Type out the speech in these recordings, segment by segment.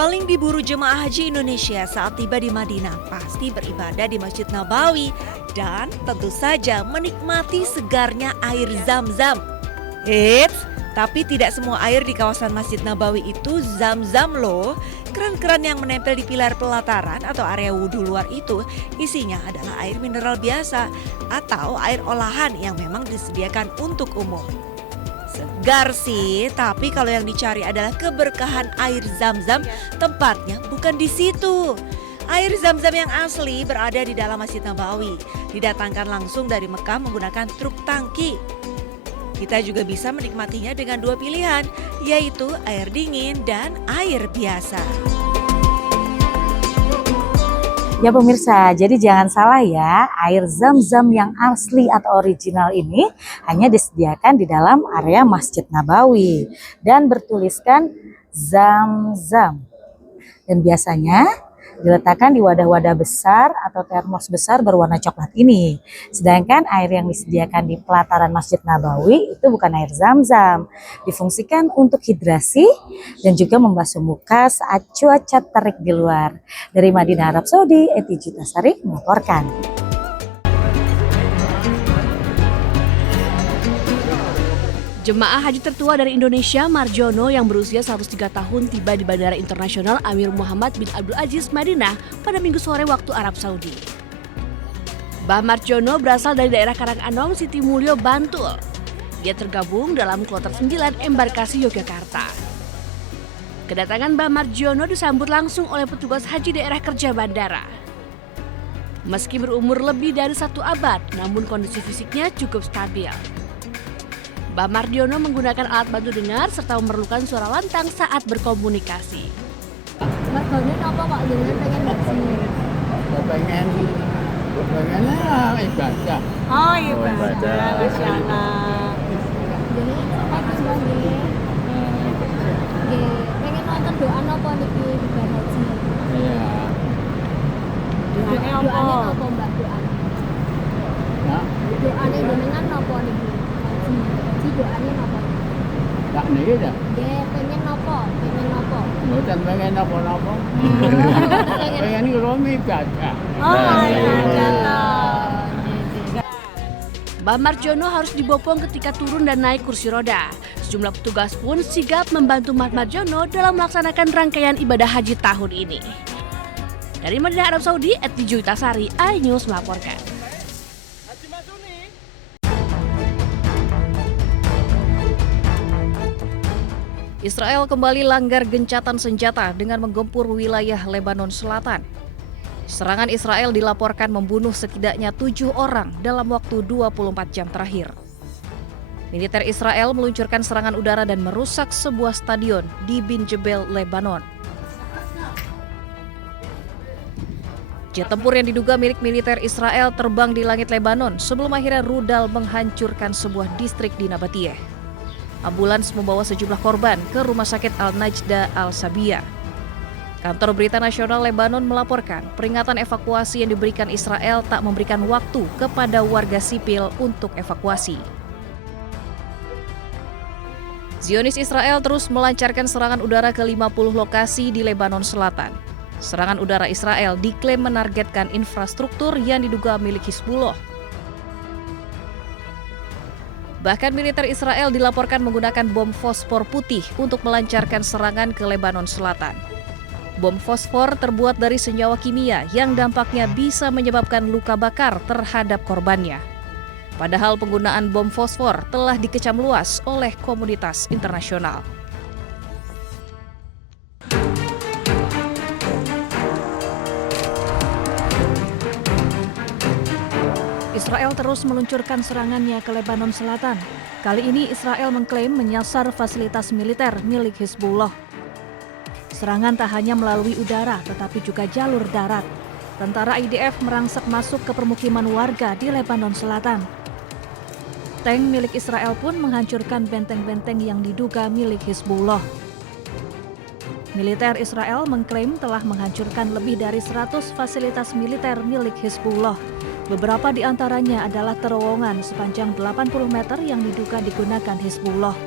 Paling diburu jemaah haji Indonesia saat tiba di Madinah pasti beribadah di Masjid Nabawi dan tentu saja menikmati segarnya air Zam-Zam. Eits, tapi tidak semua air di kawasan Masjid Nabawi itu Zam-Zam loh. Keran-keran yang menempel di pilar pelataran atau area wudhu luar itu isinya adalah air mineral biasa atau air olahan yang memang disediakan untuk umum. Segar sih, tapi kalau yang dicari adalah keberkahan air Zam-Zam, tempatnya bukan di situ. Air Zam-Zam yang asli berada di dalam Masjid Nabawi, didatangkan langsung dari Mekah menggunakan truk tangki. Kita juga bisa menikmatinya dengan dua pilihan, yaitu air dingin dan air biasa. Ya pemirsa, jadi jangan salah ya, air Zam-Zam yang asli atau original ini hanya disediakan di dalam area Masjid Nabawi dan bertuliskan Zam-Zam. Dan biasanya diletakkan di wadah-wadah besar atau termos besar berwarna coklat ini. Sedangkan air yang disediakan di pelataran Masjid Nabawi itu bukan air Zam-Zam. Difungsikan untuk hidrasi dan juga membasuh muka saat cuaca terik di luar. Dari Madinah, Arab Saudi, Eti Jutasari melaporkan. Jemaah haji tertua dari Indonesia, Marjono, yang berusia 103 tahun tiba di Bandara Internasional Amir Muhammad bin Abdul Aziz, Madinah pada Minggu sore waktu Arab Saudi. Mbah Marjono berasal dari daerah Karanganom, Siti Mulyo, Bantul. Dia tergabung dalam kloter 9 embarkasi Yogyakarta. Kedatangan Mbah Marjono disambut langsung oleh petugas haji daerah kerja bandara. Meski berumur lebih dari 1 abad, namun kondisi fisiknya cukup stabil. Mbah Mardiono menggunakan alat bantu dengar serta memerlukan suara lantang saat berkomunikasi. Mbak Bani apa Pak dengan pengen haji? Pengennya ibadah. Oh ibadah, Masya Allah. Jadi apa Mbak Bani? Pengen nonton doa apa niki ibadah haji? Iya. Doanya apa Mbak doanya? Ya. Doanya jenengan apa niki? Haji doanya apa? Tak niki dah. Nggih, pengen apa? Mboten pengen apa-apa. Pengen ngrumi ibadah. Oh iya. Mbah Marjono harus dibopong ketika turun dan naik kursi roda. Sejumlah petugas pun sigap membantu Mbah Marjono dalam melaksanakan rangkaian ibadah haji tahun ini. Dari Madinah, Arab Saudi, Eti Jutasari, iNews melaporkan. Israel kembali langgar gencatan senjata dengan menggempur wilayah Lebanon Selatan. Serangan Israel dilaporkan membunuh setidaknya 7 orang dalam waktu 24 jam terakhir. Militer Israel meluncurkan serangan udara dan merusak sebuah stadion di Bin Jebel, Lebanon. Jet tempur yang diduga milik militer Israel terbang di langit Lebanon sebelum akhirnya rudal menghancurkan sebuah distrik di Nabatiyeh. Ambulans membawa sejumlah korban ke Rumah Sakit Al-Najda Al-Sabiyah. Kantor Berita Nasional Lebanon melaporkan peringatan evakuasi yang diberikan Israel tak memberikan waktu kepada warga sipil untuk evakuasi. Zionis Israel terus melancarkan serangan udara ke 50 lokasi di Lebanon Selatan. Serangan udara Israel diklaim menargetkan infrastruktur yang diduga milik Hizbullah. Bahkan militer Israel dilaporkan menggunakan bom fosfor putih untuk melancarkan serangan ke Lebanon Selatan. Bom fosfor terbuat dari senyawa kimia yang dampaknya bisa menyebabkan luka bakar terhadap korbannya. Padahal penggunaan bom fosfor telah dikecam luas oleh komunitas internasional. Israel terus meluncurkan serangannya ke Lebanon Selatan. Kali ini Israel mengklaim menyasar fasilitas militer milik Hizbullah. Serangan tak hanya melalui udara tetapi juga jalur darat. Tentara IDF merangsek masuk ke permukiman warga di Lebanon Selatan. Tank milik Israel pun menghancurkan benteng-benteng yang diduga milik Hizbullah. Militer Israel mengklaim telah menghancurkan lebih dari 100 fasilitas militer milik Hizbullah. Beberapa di antaranya adalah terowongan sepanjang 80 meter yang diduga digunakan Hizbullah.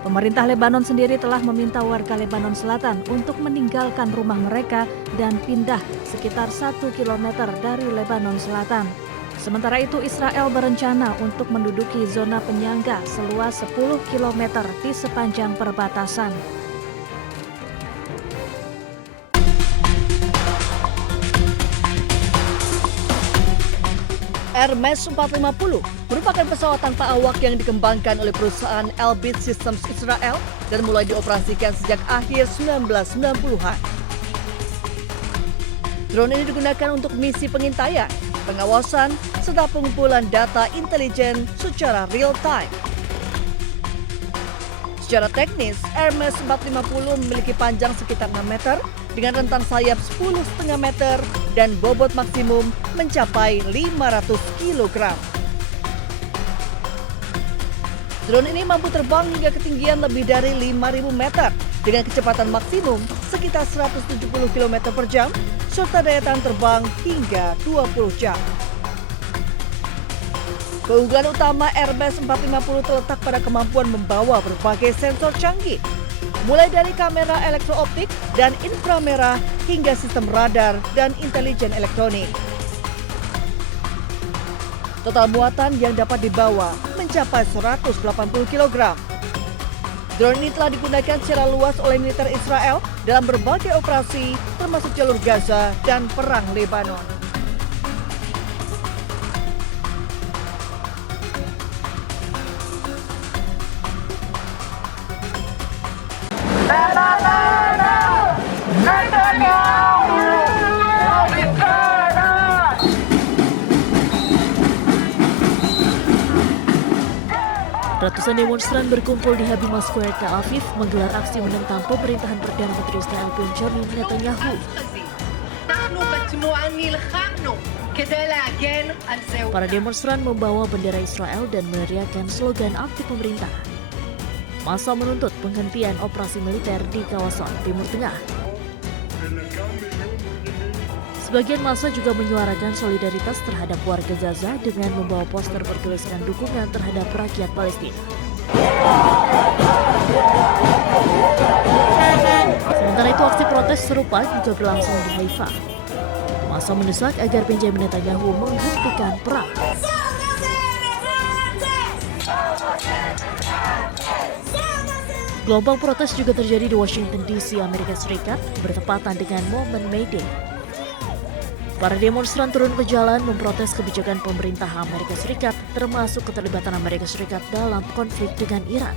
Pemerintah Lebanon sendiri telah meminta warga Lebanon Selatan untuk meninggalkan rumah mereka dan pindah sekitar 1 km dari Lebanon Selatan. Sementara itu, Israel berencana untuk menduduki zona penyangga seluas 10 km di sepanjang perbatasan. Hermes 450 merupakan pesawat tanpa awak yang dikembangkan oleh perusahaan Elbit Systems Israel dan mulai dioperasikan sejak akhir 1990-an. Drone ini digunakan untuk misi pengintaian, pengawasan, serta pengumpulan data intelijen secara real time. Secara teknis, Hermes 450 memiliki panjang sekitar 6 meter dengan rentang sayap 10,5 meter dan bobot maksimum mencapai 500 kg. Drone ini mampu terbang hingga ketinggian lebih dari 5.000 meter dengan kecepatan maksimum sekitar 170 km per jam serta daya tahan terbang hingga 20 jam. Keunggulan utama Hermes 450 terletak pada kemampuan membawa berbagai sensor canggih, mulai dari kamera elektrooptik dan inframerah hingga sistem radar dan intelijen elektronik. Total muatan yang dapat dibawa mencapai 180 kg. Drone ini telah digunakan secara luas oleh militer Israel dalam berbagai operasi termasuk jalur Gaza dan Perang Lebanon. Ratusan demonstran berkumpul di Habima Square Tel Aviv menggelar aksi menentang pemerintahan Perdana Menteri Israel Benjamin Netanyahu. Para demonstran membawa bendera Israel dan meneriakkan slogan anti pemerintah. Massa menuntut penghentian operasi militer di kawasan Timur Tengah. Sebagian massa juga menyuarakan solidaritas terhadap warga Gaza dengan membawa poster bertuliskan dukungan terhadap rakyat Palestina. Sementara itu, aksi protes serupa juga berlangsung di Haifa. Massa mendesak agar Benjamin Netanyahu menghentikan perang. Gelombang protes juga terjadi di Washington DC, Amerika Serikat, bertepatan dengan momen May Day. Para demonstran turun ke jalan memprotes kebijakan pemerintah Amerika Serikat, termasuk keterlibatan Amerika Serikat dalam konflik dengan Iran.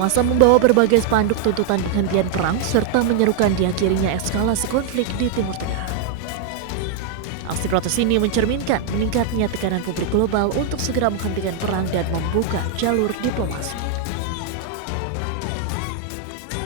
Massa membawa berbagai spanduk tuntutan penghentian perang serta menyerukan diakhirinya eskalasi konflik di Timur Tengah. Aksi protes ini mencerminkan meningkatnya tekanan publik global untuk segera menghentikan perang dan membuka jalur diplomasi.